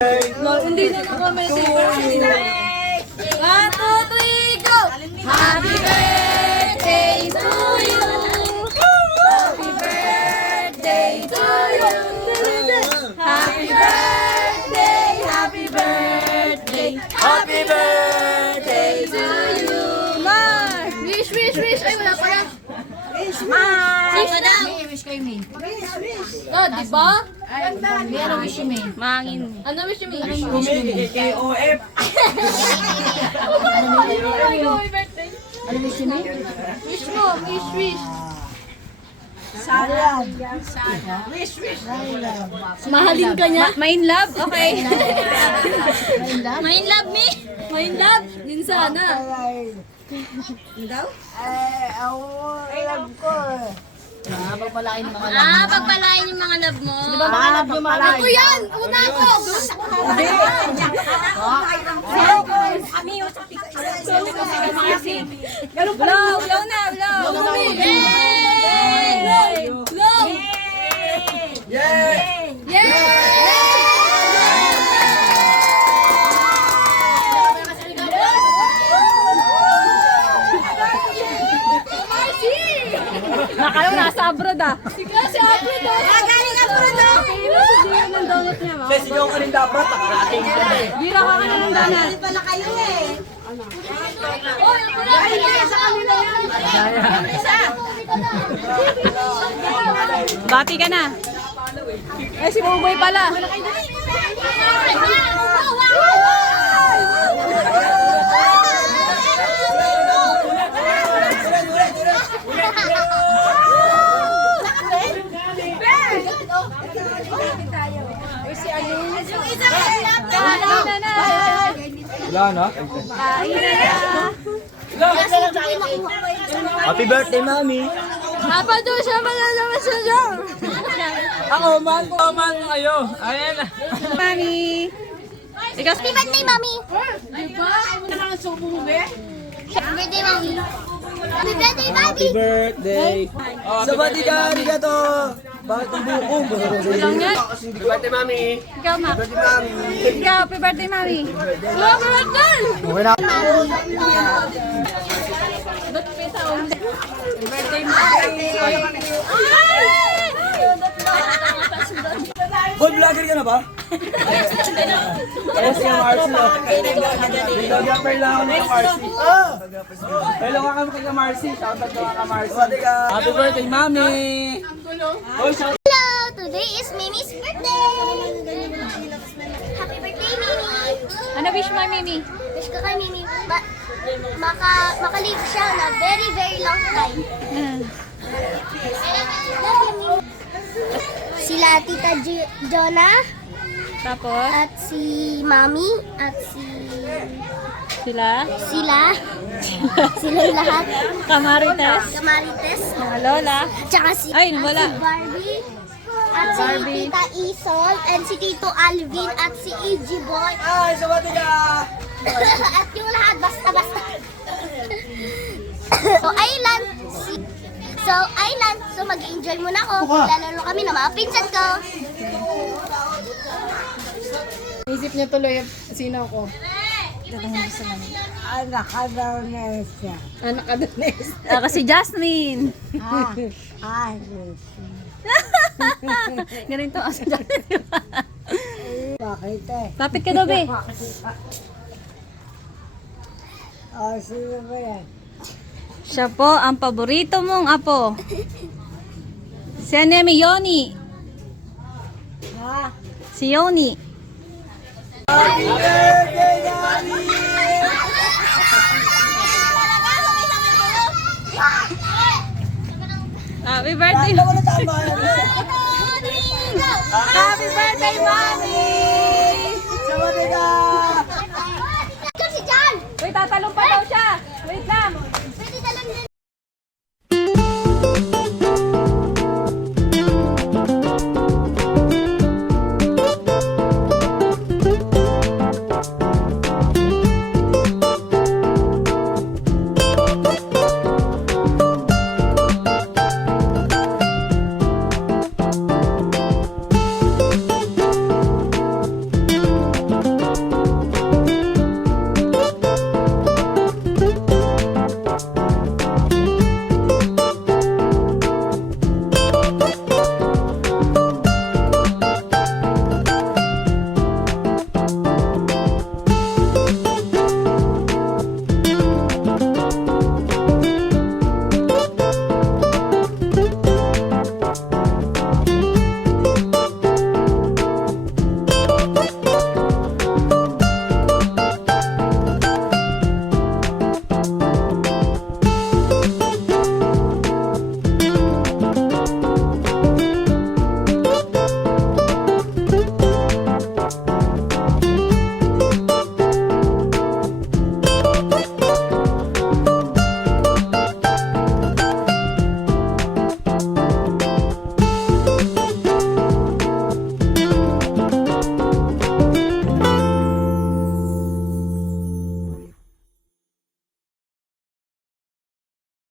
Hindi na na-comment eh. 1, 2, 3, go! Happy birthday to you! Happy birthday to you! Happy birthday! Happy birthday! Happy birthday to you! Mar! Wish! Ay, wala pa yan! Wish ka daw! Wish kay May. Oh, di ba? May ano wish May? Mangin. Ano wish mo? KOF. Ano wish May? Wish mo, wish. Mahalin ka niya? Main love? Okay. Main love me? Main love? Din sana. Pagpalain ng mga love. Pagpalain yung mga love mo. Di ba mga love yung mga Ako yan! Una ako! Blow na! Yay! Blow! Nakala nasa abroad ah. Sige, si abroad ah. Galing abroad ah. Pero si Gio ng donut niya ba? Kasi yung kanin dapat, nakarating ka na eh. Bira ka ng donut. Pala kayo eh. Oy, wala sa kanila yan. Bati ka na. Eh, si Buboy pala. Wala na? Happy birthday, Mami! Papa daw siya, malalaman siya dyan. Ako, man ko kayo. Ayan na. Mami. Ikaw, Happy birthday, Mami! Birthday, Mami. Happy birthday, Mami! Happy birthday! Sa batikan ka to! Bakit ang bukong? lang yan. Happy birthday, Mami! Ikaw, Ma. Happy Mami! Ikaw, happy birthday, Mami. Happy birthday! Okay na. Ba't may taong? Happy birthday, Mami. Boy, vlogger ka na ba? Ayos yung Marcy na. Videographer lang ako ng Marcy. Hello nga kami kay Marcy. Shoutout ka ka Marcy. Happy birthday, Mami! Boy, shout Hello! Today is Mimi's birthday! Happy birthday, Mimi! Ano wish mo, Mimi? Wish ko kay Mimi, makalive siya na very, very long time. Love you, Mimi. Sila Tita Jonah, Tapos, at si Mami, at sila, sila lahat. Kamarites, Kamarites, mga lola. tsaka si, Ay, at wala. si Barbie, at si Tita Isol, and si Tito Alvin, at si EG Boy, Ay, sa batika! at yung lahat, basta-basta. So mag-enjoy muna ako. Lalaro kami ng mga pinsan ko. Isip niya tuloy sino ko. Anak ka daw na siya. Anak ka doon next. Kasi Jasmine. Ganito ang si Jasmine. Bakit eh? Lapit ka daw, be. Sino ba yan? Siya po ang paborito mong apo. Si Anemi, Yoni. Si Yoni. Happy birthday, Daddy! Happy birthday. Ako na tama. Happy birthday, Mommy!